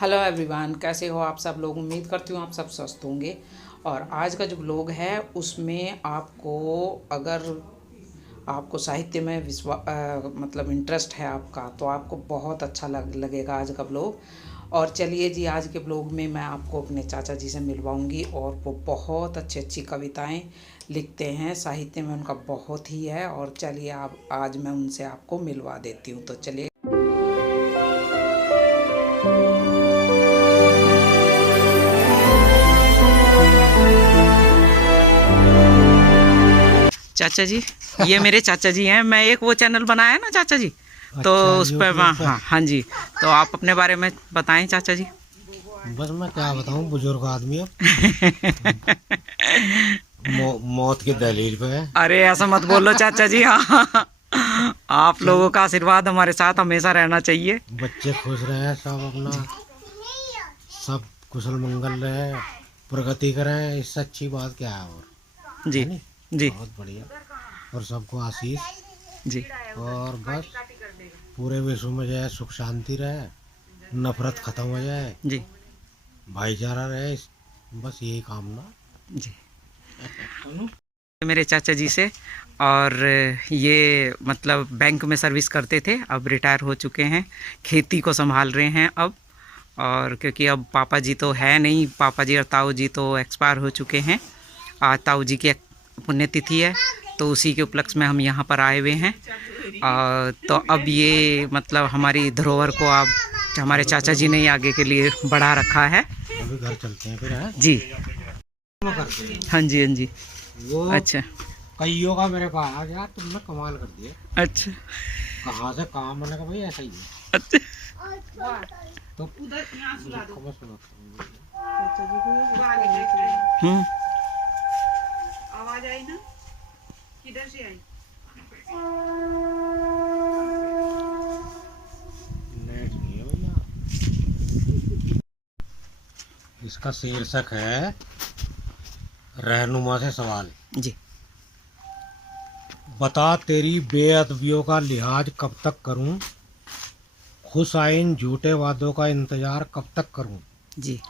Hello everyone, कैसे हो आप सब लोग। उम्मीद करती हूँ आप सब स्वस्थ होंगे। और आज का जो ब्लॉग है उसमें आपको, अगर आपको साहित्य में मतलब इंटरेस्ट है आपका, तो आपको बहुत अच्छा लगेगा आज का ब्लॉग। और चलिए जी, आज के ब्लॉग में मैं आपको अपने चाचा जी से मिलवाऊंगी। और वो बहुत अच्छी अच्छी कविताएं लिखते हैं, साहित्य में उनका बहुत ही है। और चलिए आप, आज मैं उनसे आपको मिलवा देती हूँ। तो चलिए चाचा जी, ये मेरे चाचा जी हैं। मैं एक वो चैनल बनाया है ना चाचा जी, तो अच्छा, उस पर हाँ हाँ जी। तो आप अपने बारे में बताएं चाचा जी। बस मैं क्या बताऊं, बुजुर्ग आदमी अब मौत की दहलीज पे है। अरे ऐसा मत बोलो चाचा जी। हाँ, आप लोगों का आशीर्वाद हमारे साथ हमेशा रहना चाहिए। बच्चे खुश रहे, सब अपना जी सब कुशल मंगल रहे, प्रगति करें, इससे अच्छी बात क्या है। और जी है नहीं, जी बहुत बढ़िया। और सबको आशीष, जी और बस पूरे विश्व में जो है सुख शांति रहे, नफरत खत्म हो जाए, जी भाईचारा रहे, बस यही कामना। जी। मेरे चाचा जी से। और ये मतलब बैंक में सर्विस करते थे, अब रिटायर हो चुके हैं, खेती को संभाल रहे हैं अब। और क्योंकि अब पापा जी तो है नहीं, पापा जी और ताऊ जी तो एक्सपायर हो चुके हैं। आज ताऊ जी की पुण्यतिथि है, तो उसी के उपलक्ष्य में हम यहाँ पर आए हुए हैं। तो अब ये मतलब हमारी धरोहर को अब हमारे चाचा जी ने ही आगे के लिए बढ़ा रखा है। अभी घर चलते हैं फिर, है जी हाँ जी हाँ जी। वो अच्छा कईयों का मेरे पास आ गया, तुमने कमाल कर दिया। अच्छा कहाँ से काम, मैंने कहा भाई ऐसा ही है। अच्छा। तो हम्म। आवाज आई ना, किधर से आई? नेट नहीं है भैया। इसका शीर्षक है रहनुमा से सवाल। जी बता तेरी बेअदबियों का लिहाज कब तक करूं, खुश आइन झूठे वादों का इंतजार कब तक करूं। जी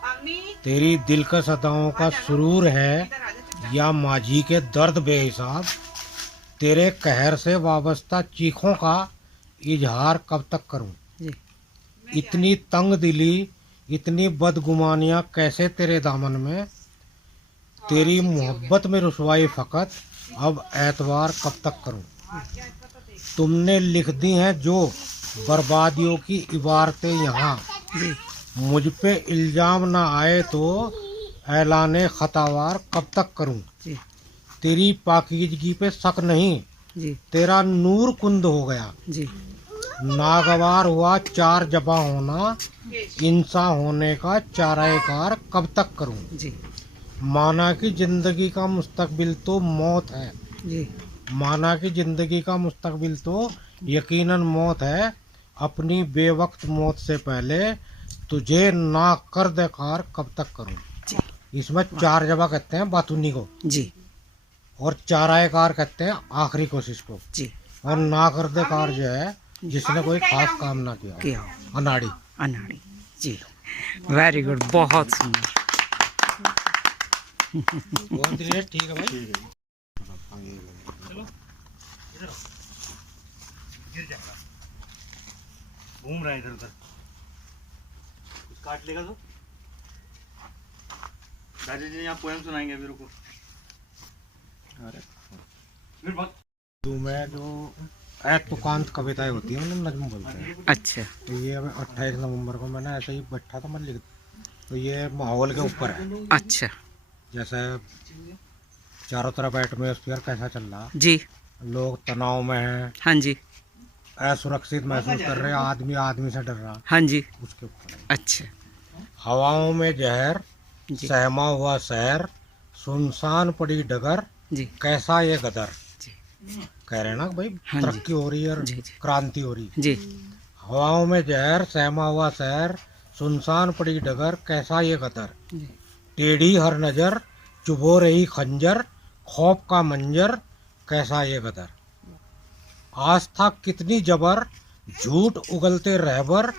तेरी दिलकश अदाओं का सुरूर है या माजी के दर्द बेहिसाब, तेरे कहर से वाबस्ता चीखों का इजहार कब तक करूं। जी इतनी तंग दिली, इतनी बदगुमानियां कैसे तेरे दामन में, तेरी मोहब्बत में रुसवाई फकत अब एतवार कब तक करूं। तुमने लिख दी हैं जो बर्बादियों की इबारतें यहाँ, जी मुझ पे इल्जाम ना आए तो ऐलाने खतावार कब तक करूं। जी तेरी पाकीज़गी पे शक नहीं, जी तेरा नूर कुंद हो गया। जी नागवार हुआ चार जबा होना, इंसा होने का चारायकार कब तक करूं। जी माना कि जिंदगी का मुस्तकबिल तो मौत है, जी माना कि जिंदगी का मुस्तकबिल तो यकीनन मौत है, अपनी बेवक्त मौत से पहले तुझे ना कर देखार कब तक करूं। जी इसमें चार जबा कहते हैं बातूनी को, जी और चारायकार कहते हैं आखिरी कोशिश को, जी। और ना कर देखार जो है जिसने कोई खास काम ना किया, क्या अनाड़ी। अनाड़ी। जी वेरी गुड, बहुत सुंदर। ठीक है भाई। घूम रहा है इधर उधर, कुछ काट लेगा तो। दादा जी यहाँ पोएम सुनाएंगे अभी, रुको। अरे फिर बात मैं जो तुकांत कविताएं होती है उन्हें नज्म बोलते हैं। अच्छा तो ये 28 नवंबर को मैंने ऐसे ही बैठा था, मैं लिख, तो ये माहौल के ऊपर है। अच्छा। जैसे चारों तरफ एटमॉस्फेयर कैसा चल रहा, जी लोग तनाव में हैं, हाँ जी असुरक्षित महसूस कर रहे हैं, आदमी आदमी से डर रहा, हाँ जी। उसके ऊपर है। अच्छा हवाओं में जहर, जी सहमा हुआ शहर, सुनसान पड़ी डगर, जी कैसा ये गदर। जी कह रहे हैं ना भाई, हाँ जी। तरक्की हो रही है और जी जी क्रांति हो रही है। जी हवाओं में जहर, सहमा हुआ शहर, सुनसान पड़ी डगर, कैसा ये गदर। जी टेढ़ी हर नजर, चुभो रही खंजर, खौफ का मंजर, कैसा ये गदर। आस्था कितनी जबर, झूठ उगलते रहबर,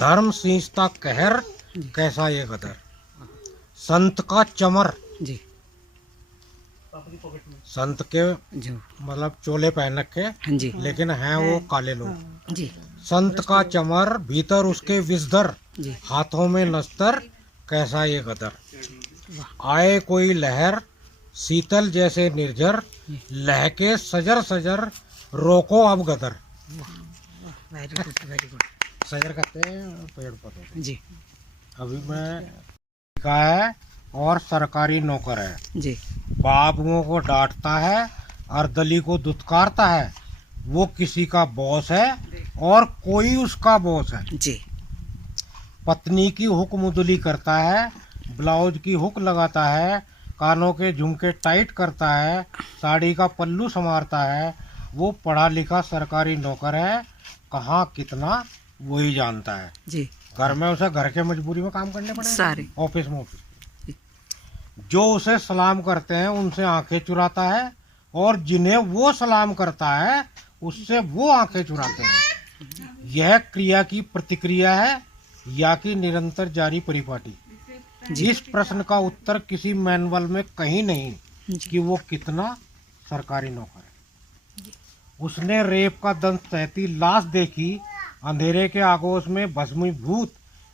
धर्म सींचता कहर, कैसा ये गदर। संत का चमर, जी संत के जो मतलब चोले पहन रखे, हाँ जी लेकिन हैं वो काले लोग। जी संत का चमर, भीतर उसके विषधर, जी हाथों में नस्तर, कैसा ये गदर। आए कोई लहर शीतल जैसे निर्झर, लहके सजर सजर, रोको अब गदर। Very good very good. सजर कहते हैं पेड़ पौधे। जी अभी मैं का है और सरकारी नौकर है, जी बाबुओं को डांटता है और दली को दुत्कारता है। वो किसी का बॉस है और कोई उसका बॉस है। जी पत्नी की हुक मुदली करता है, ब्लाउज की हुक लगाता है, कानों के झुमके टाइट करता है, साड़ी का पल्लू संवारता है। वो पढ़ा लिखा सरकारी नौकर है, कहाँ कितना वही जानता है। जी घर में उसे घर के मजबूरी में काम करने पड़े, सारे ऑफिस में ऑफिस। जो उसे सलाम करते हैं उनसे आंखें चुराता है, और जिन्हें वो सलाम करता है उससे वो आंखें चुराते हैं। यह क्रिया की प्रतिक्रिया है या कि निरंतर जारी परिपाटी। इस प्रश्न का उत्तर किसी मैनुअल में कहीं नहीं कि वो कितना सरकारी नौकर है। उसने रेप का दंत सहती लाश देखी, अंधेरे के आगोश में भस्मीभूत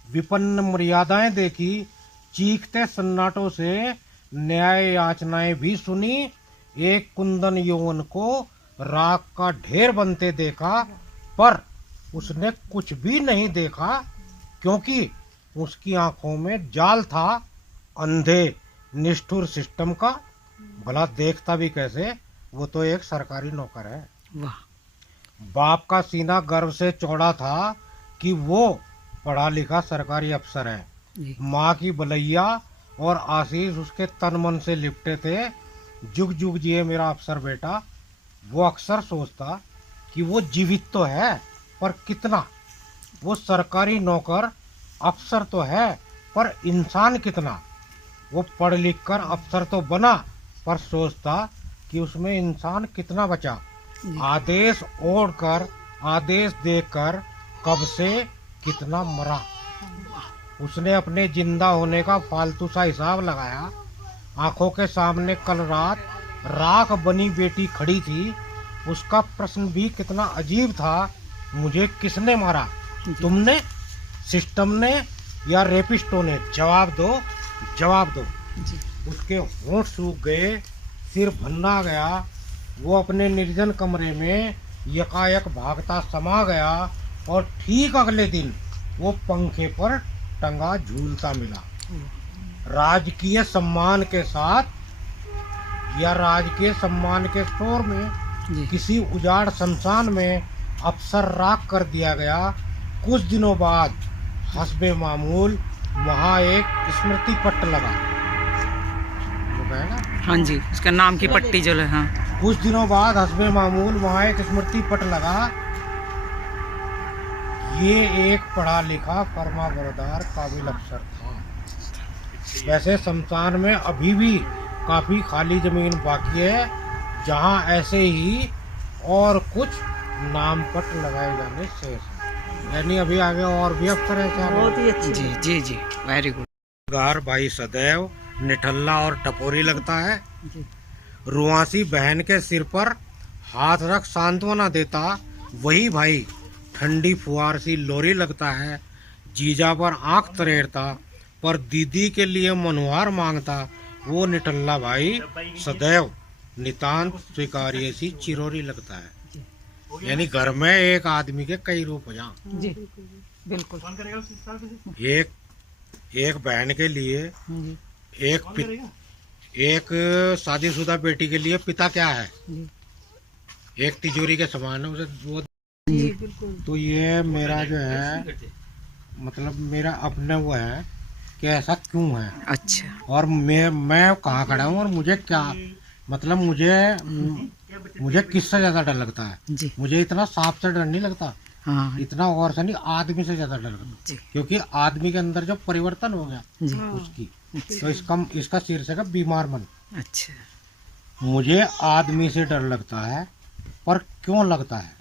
विपन्न मर्यादाएं देखी, चीखते सन्नाटों से न्याय याचनाएं भी सुनी, एक कुंदन यौवन को राख का ढेर बनते देखा, पर उसने कुछ भी नहीं देखा क्योंकि उसकी आंखों में जाल था अंधे निष्ठुर सिस्टम का। भला देखता भी कैसे, वो तो एक सरकारी नौकर है। वाह। बाप का सीना गर्व से चौड़ा था कि वो पढ़ा लिखा सरकारी अफसर है। जी माँ की बलैया और आशीष उसके तन मन से लिपटे थे। जुग जुग जिए मेरा अफसर बेटा। वो अक्सर सोचता कि वो जीवित तो है पर कितना। वो सरकारी नौकर अफसर तो है पर इंसान कितना। वो पढ़ लिख कर अफसर तो बना पर सोचता कि उसमें इंसान कितना बचा। आदेश ओढ़कर आदेश देकर कब से कितना मरा। उसने अपने जिंदा होने का फालतू सा हिसाब लगाया। आंखों के सामने कल रात राख बनी बेटी खड़ी थी। उसका प्रश्न भी कितना अजीब था, मुझे किसने मारा, तुमने, सिस्टम ने या रेपिस्टों ने? जवाब दो, जवाब दो। जी उसके होंठ सूख गए, सिर भन्ना गया। वो अपने निर्जन कमरे में यकायक भागता समा गया और ठीक अगले दिन वो पंखे पर टंगा झूलता मिला। राजकीय सम्मान के साथ या राजकीय सम्मान के शोर में जी किसी उजाड़ शमशान में अफसर राख कर दिया गया। कुछ दिनों बाद हस्बे मामूल वहाँ एक स्मृति पट्ट लगा। वो है ना, हाँ जी, उसका नाम की पट्टी जो है। हाँ कुछ दिनों बाद हस्बे मामूल वहाँ एक स्मृति पट लगा। ये एक पढ़ा लिखा फर्मा बरदार काबिल अफसर था। वैसे शमशान में अभी भी काफी खाली जमीन बाकी है जहाँ ऐसे ही और कुछ नाम पट लगाए जाने शेष है। यानी अभी आगे और भी अफसर ऐसे बहुत ही अच्छी। जी जी जी वेरी गुड। गार भाई सदैव निठल्ला और टपोरी लगता है। जी रुआसी बहन के सिर पर हाथ रख सांत्वना देता वही भाई ठंडी फुहार सी लोरी लगता है। जीजा पर आंख तरेड़ता पर दीदी के लिए मनुहार मांगता वो निठल्ला भाई सदैव नितांत स्वीकार्य सी चिरोरी लगता है। यानी घर में एक आदमी के कई रूप हो जाएं। जी बिल्कुल। एक बहन के लिए जी एक शादीशुदा बेटी के लिए पिता क्या है, जी एक तिजोरी के समान है उसे वो। जी बिल्कुल। तो ये मेरा जो है मतलब मेरा अपने वो है कि ऐसा क्यों है। अच्छा। और मैं कहाँ खड़ा हूँ और मुझे क्या मतलब मुझे किससे ज्यादा डर लगता है। जी मुझे इतना सांप से डर नहीं लगता, हाँ इतना और से नहीं, आदमी से ज्यादा डर लगता है। जी क्योंकि आदमी के अंदर जो परिवर्तन हो गया जी उसकी, तो इसका शीर्षक है बीमार मन। अच्छा। मुझे आदमी से डर लगता है, पर क्यों लगता है?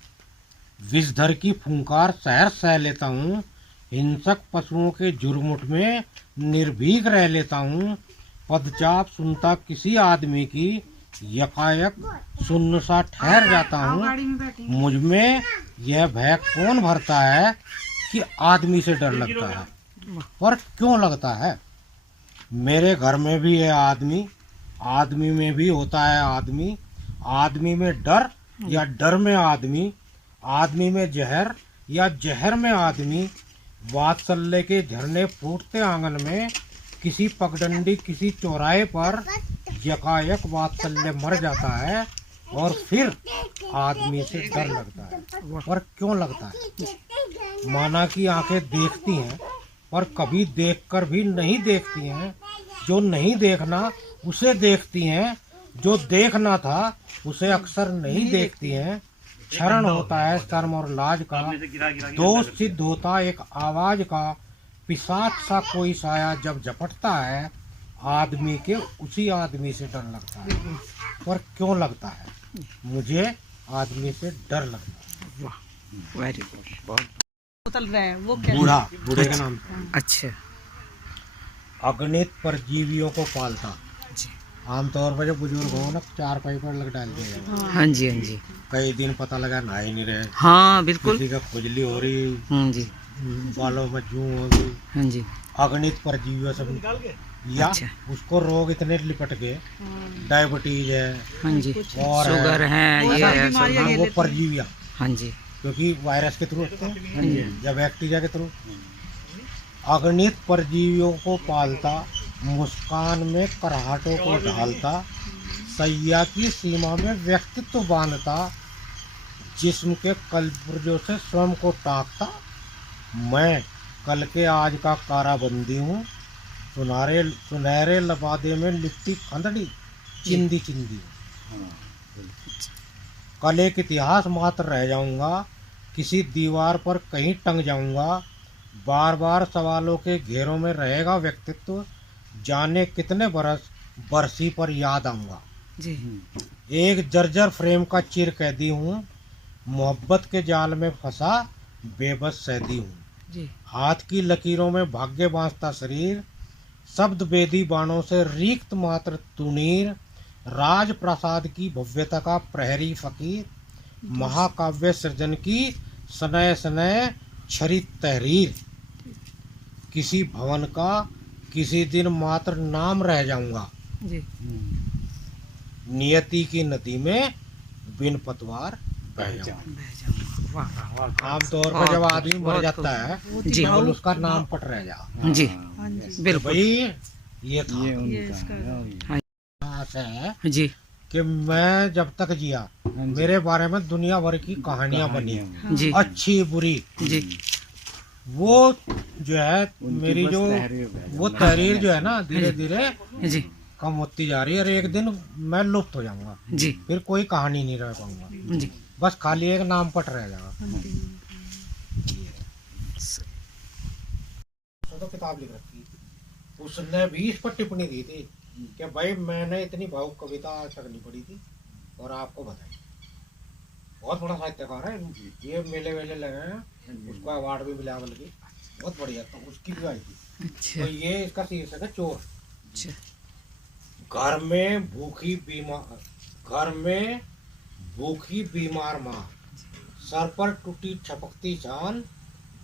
विषधर की फुंकार सहर सह लेता हूँ हिंसक पशुओं के झुरमुट में निर्भीक रह लेता हूँ। पदचाप सुनता किसी आदमी की यकायक सुन्न सा ठहर जाता हूँ। गाड़ी में बैठी मुझ में यह भय कौन भरता है कि आदमी से डर लगता है। पर क्यों लगता है? मेरे घर में भी है आदमी, आदमी में भी होता है आदमी, आदमी में डर या डर में आदमी, आदमी में जहर या जहर में आदमी। वात्सल्य के झरने फूटते आंगन में, किसी पगडंडी किसी चौराहे पर यकायक वात्सल्य मर जाता है और फिर आदमी से डर लगता है। पर क्यों लगता है? माना कि आंखें देखती हैं पर कभी देखकर भी नहीं देखती हैं। जो नहीं देखना उसे देखती हैं, जो देखना था उसे अक्सर नहीं देखती हैं। क्षरण होता है शर्म और लाज का, दोष सिद्ध होता एक आवाज का। पिशाच सा कोई साया जब झपटता है, आदमी के उसी आदमी से डर लगता है। पर क्यों लगता है? मुझे आदमी से डर लगता है। वेरी गुड, बहुत उतल रहे हैं वो क्या बूढ़ा, बूढ़े का नाम अच्छा। अगणित परजीवियों को पालता। जी आमतौर पर जो बुजुर्ग हो ना, चार पाई पर लग डालते हैं। हाँ जी, हाँ जी, कई दिन पता लगा नहा ही नहीं रहे, हाँ बिल्कुल, किसी का खुजली हो रही, हाँ जी, बालों में जूं हो गई। हाँ जी, अगणित परजीवियों से या अच्छा। उसको रोग इतने लिपट गए, डायबिटीज है हाँ जी, और शुगर है, ये है सब, हाँ, हाँ, वो परजीवियाँ, हाँ जी, क्योंकि वायरस के थ्रू होते हैं या बैक्टीरिया के थ्रू। अगणित परजीवियों को पालता, मुस्कान में कराहटों को ढालता, सैया की सीमा में व्यक्तित्व बांधता, जिस्म के कलपुर्जों से स्वयं को टाकता। मैं कल के आज का काराबंदी हूँ, सुनहरे लबादे में लिपटी खंदड़ी चिंदी चिंदी हूँ। कल एक इतिहास मात्र रह जाऊंगा, किसी दीवार पर कहीं टंग जाऊंगा। बार बार सवालों के घेरों में रहेगा व्यक्तित्व, जाने कितने बरस बरसी पर याद आऊंगा। जी, एक जर्जर फ्रेम का चिर कैदी हूँ, मोहब्बत के जाल में फंसा बेबस सैदी हूँ। जी, हाथ की लकीरों में भाग्य बांधता शरीर, शब्द बेदी बाणों से रिक्त मात्र तुनीर। राज प्रसाद की भव्यता का प्रहरी फकीर, महाकाव्य सृजन की सनय सनय छरित तहरीर। किसी भवन का किसी दिन मात्र नाम रह जाऊंगा, जी, नियति की नदी में बिन पतवार बह जाऊंगा। बह जाऊंगा। वाह, वाह, वाह। आमतौर पर जब आदमी मर बहुत जाता है जी, केवल उसका नाम पट रह जा। जी, तो बिल्कुल, भाई ये था ये इसका आस है जी, कि मैं जब तक जिया मेरे बारे में दुनिया भर की कहानियां बनी, जी, अच्छी बुरी। जी, वो जो है मेरी जो वो तहरीर जो है ना धीरे धीरे जी, कम होती जा रही है और एक दिन मैं लुप्त हो जाऊंगा, जी, फिर कोई कहानी नहीं रह पाऊंगा, जी, बस खाली एक नाम पट रह जाएगा। तो किताब लिख रखी, उसने भी इस पर टिप्पणी दी थी कि भाई मैंने इतनी भावुक कविता आज तक नहीं पढ़ी थी और आपको बताई। बहुत बड़ा साहित्यकार है, ये मेले वेले लगे हैं, उसको अवार्ड भी मिला, बल्कि बहुत बढ़िया, तो उसकी भी आई थी। अच्छा, तो ये इसका शीर्षक है चोर। अच्छा, घर में भूखी बीमार माँ, सर पर टूटी छपकती जान,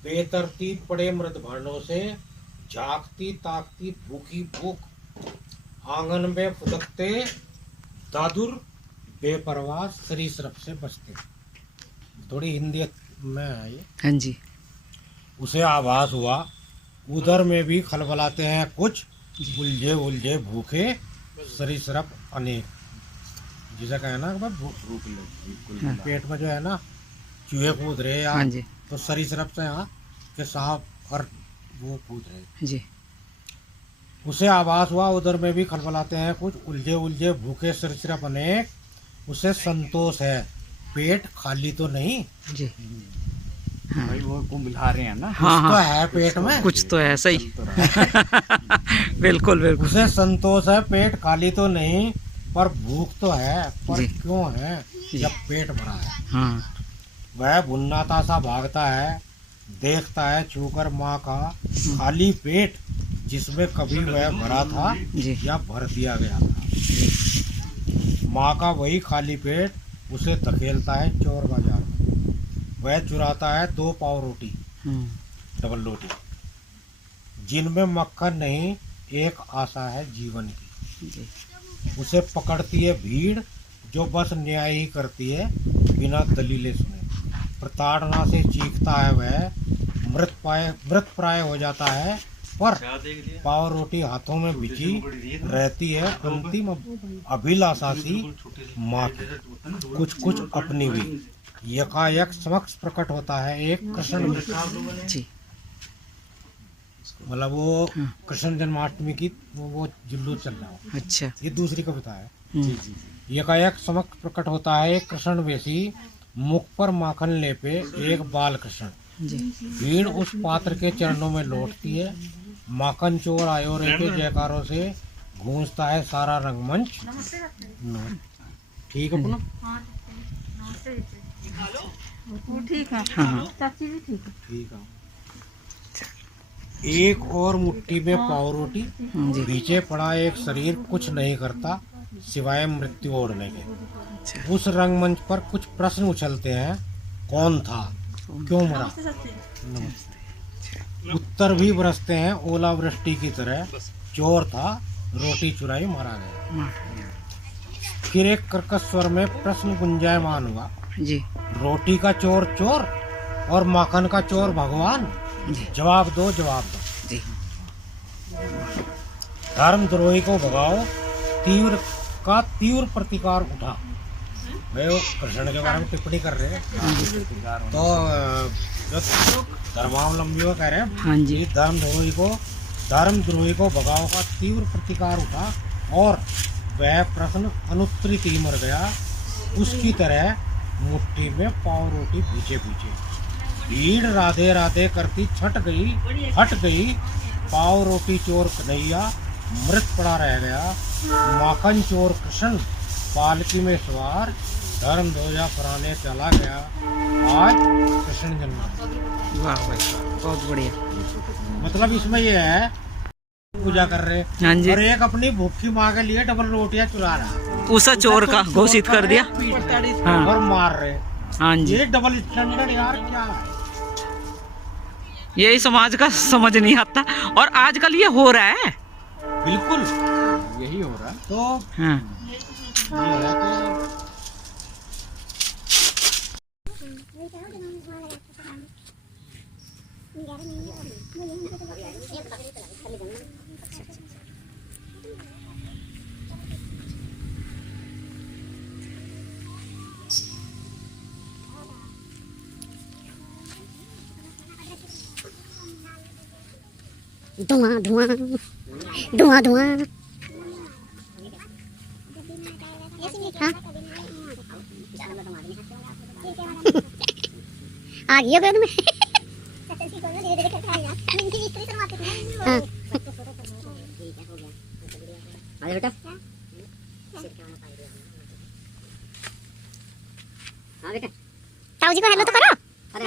बेतरतीब पड़े मृत भांडों से झांकती ताकती भूखी भूख, आंगन में फुदकते दादुर बेपरवाह सरीसृप से बचते। थोड़ी हिंदी में है ये। हाँ जी, उसे आभास हुआ उधर में भी खलबलाते हैं कुछ, उलझे उलझे भूखे सरीसृप अनेक। जिसे कहे ना कि पेट में जो है ना चूहे कूद रहे हाँ या जी, तो सरीसृप से यहाँ के सांप और वो कूद रहे। जी, उसे आभास हुआ उधर में भी खलबलाते हैं कुछ, उलझे उलझे भूखे सरीसृप अनेक। उसे संतोष है पेट खाली तो नहीं, जी, भाई वो कुंभला रहे हैं ना। हाँ, कुछ तो हाँ, है पेट में, कुछ तो है, सही, बिल्कुल, बिल्कुल, उसे संतोष है पेट खाली तो नहीं, पर भूख तो है, पर जी। क्यों है जब पेट भरा है। हाँ, वह भुन्नाता सा भागता है देखता है छूकर माँ का खाली पेट, जिसमें कभी वह भरा था जी। या भर दिया गया था। माँ का वही खाली पेट उसे धकेलता है चोर बाजार में। वह चुराता है 2 पाव रोटी, डबल रोटी, जिनमें मक्खन नहीं, एक आशा है जीवन की। जी। उसे पकड़ती है भीड़, जो बस न्याय ही करती है बिना दलीलें सुने। प्रताड़ना से चीखता है वह, मृत प्राय हो जाता है, पर पाव रोटी हाथों में बिछी रहती है अंतिम अभिलाषा सी माँ की, कुछ कुछ अपनी भी। यकायक समक्ष प्रकट होता है एक कृष्ण जी। मतलब वो कृष्ण जन्माष्टमी की वो जुलूस चल रहा है। अच्छा। ये दूसरी कविता है। यकायक समक्ष प्रकट होता है एक कृष्ण वेशी, मुख पर माखन लेपे एक बाल कृष्ण। जी। भीड़ उस पात्र के चरणों में लौटती है, माखन चोर आयो रे के जयकारों से गूंजता है सारा रंगमंच। ठीक है पुनः? ठीक है। हाँ। चाची भी ठीक है। ठीक है। एक और मुट्ठी में पाव रोटी, पीछे पड़ा एक शरीर कुछ नहीं करता सिवाय मृत्यु ओढ़ने के। उस रंगमंच पर कुछ प्रश्न उछलते हैं, कौन था, क्यों मरा? उत्तर भी बरसते हैं ओलावृष्टि की तरह, चोर था, रोटी चुराई, मारा गया। फिर एक कर्कश स्वर में प्रश्न गुंजायमान हुआ, जी। रोटी का चोर चोर और माखन का चोर भगवान? जवाब दो, जवाब दो। जी। धर्मद्रोही को भगाओ, तीव्र प्रतिकार उठा। वे कृष्ण के बारे में टिप्पणी कर रहे हैं, तो जो धर्मावलंबियों कह रहे हैं, हाँ जी। धर्मद्रोही को भगाओ का तीव्र प्रतिकार उठा और वह प्रश्न अनुत्तरित ही मर गया। उसकी तरह मुट्ठी में पाव रोटी पीछे पीछे। भीड़ राधे राधे करती हट गई। पाव रोटी चोर कन्हैया मृत पड़ा रह गया। माखन चोर कृष्ण पालकी में सवार, धर्म ध्वजा फहराने चला गया। आज कृष्ण जन्म। वाह भाई, बहुत बढ़िया। मतलब इसमें ये है, पूजा कर रहे हाँ जी। और एक अपनी भूखी माँ के लिए डबल रोटियां चुरा रहा, उसे चोर का घोषित कर दिया। हाँ। और मार रहे। हाँ जी। ये डबल स्टैंडर्ड यार क्या है? यही समाज का समझ नहीं आता, और आजकल ये हो रहा है। बिल्कुल यही हो रहा है। तो हाँ। ये है कि धुआं धुआं धुआं धुआं। हाँ आ गई बेड में। हाँ आ बेटा। हाँ बेटा, ताऊ जी को हेलो तो करो। अरे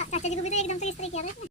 चाचा जी को भी तो एकदम से इस तरह किया था इसने।